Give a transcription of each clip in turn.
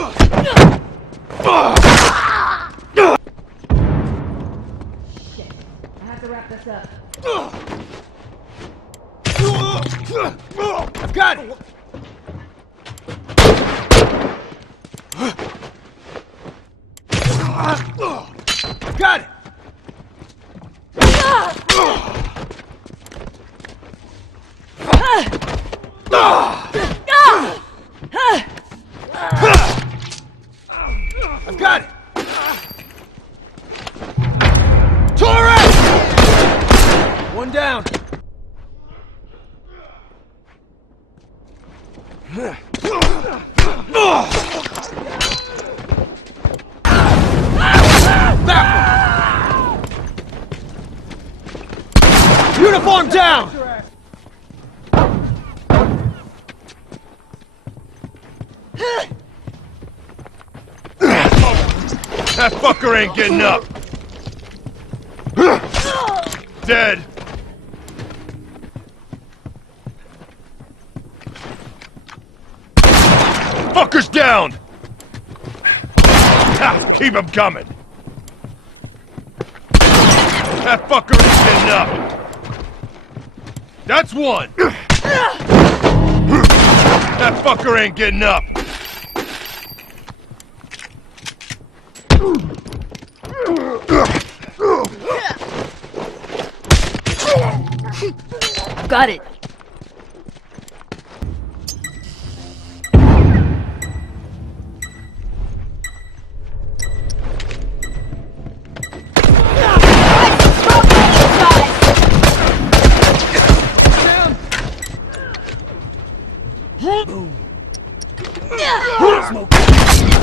I have to wrap this up. I've got it! I've got it! I've got it! Torres! One down. Uniform down! That fucker ain't getting up! Dead! Fucker's down! Ha, keep him coming! That fucker ain't getting up! That's one! That fucker ain't getting up! Got it.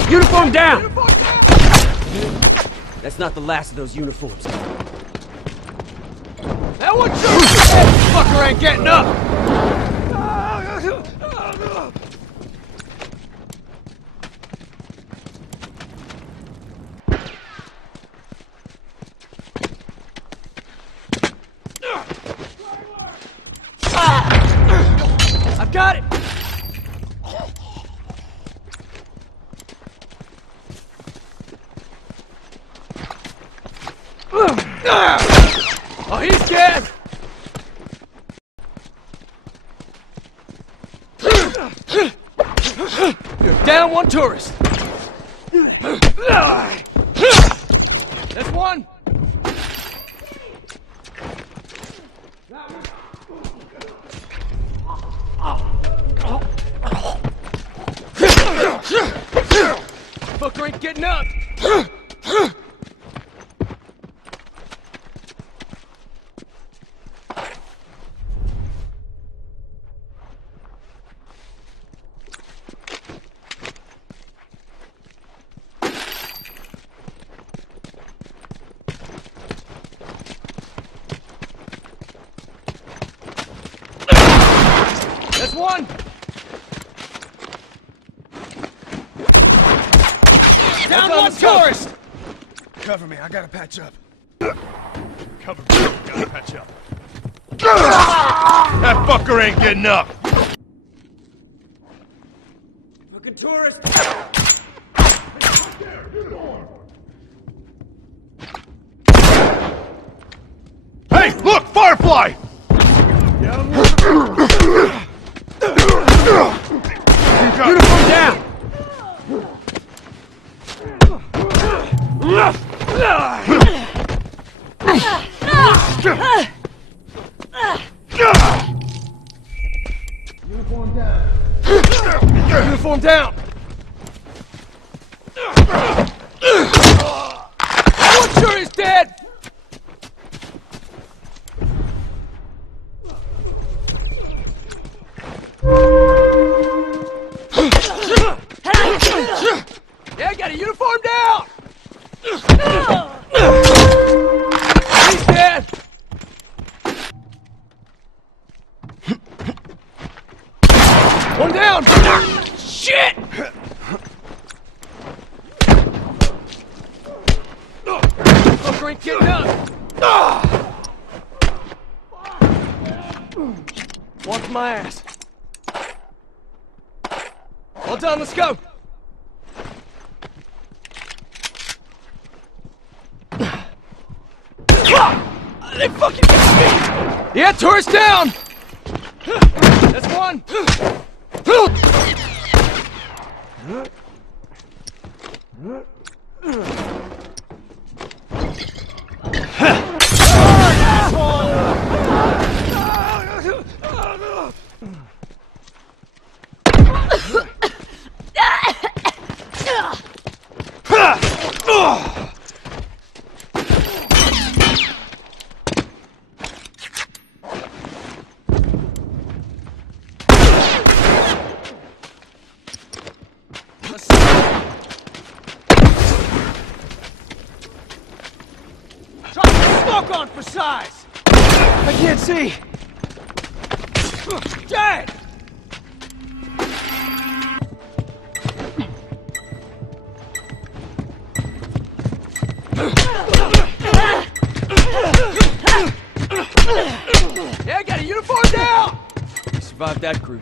Uniform down! That's not the last of those uniforms. That one sure fucker ain't getting up! I've got it! Oh, he's dead! You're down one tourist! That's one! Fucker ain't getting up! That's one! Down one tourist! Cover me, I gotta patch up. Cover me, I gotta patch up. That fucker ain't getting up! Fucking tourist! Hey, look, Firefly! Uniform down! Uniform down! Uniform down! I'm sure he's dead! Yeah, I got a uniform down! He's dead! One down! Shit! Fucker ain't getting up! Watch my ass. All done, let's go! They fucking got me! Yeah, tourist down! That's one! Smoke on for size! I can't see! Dad! Yeah, I got a uniform down! I survived that group.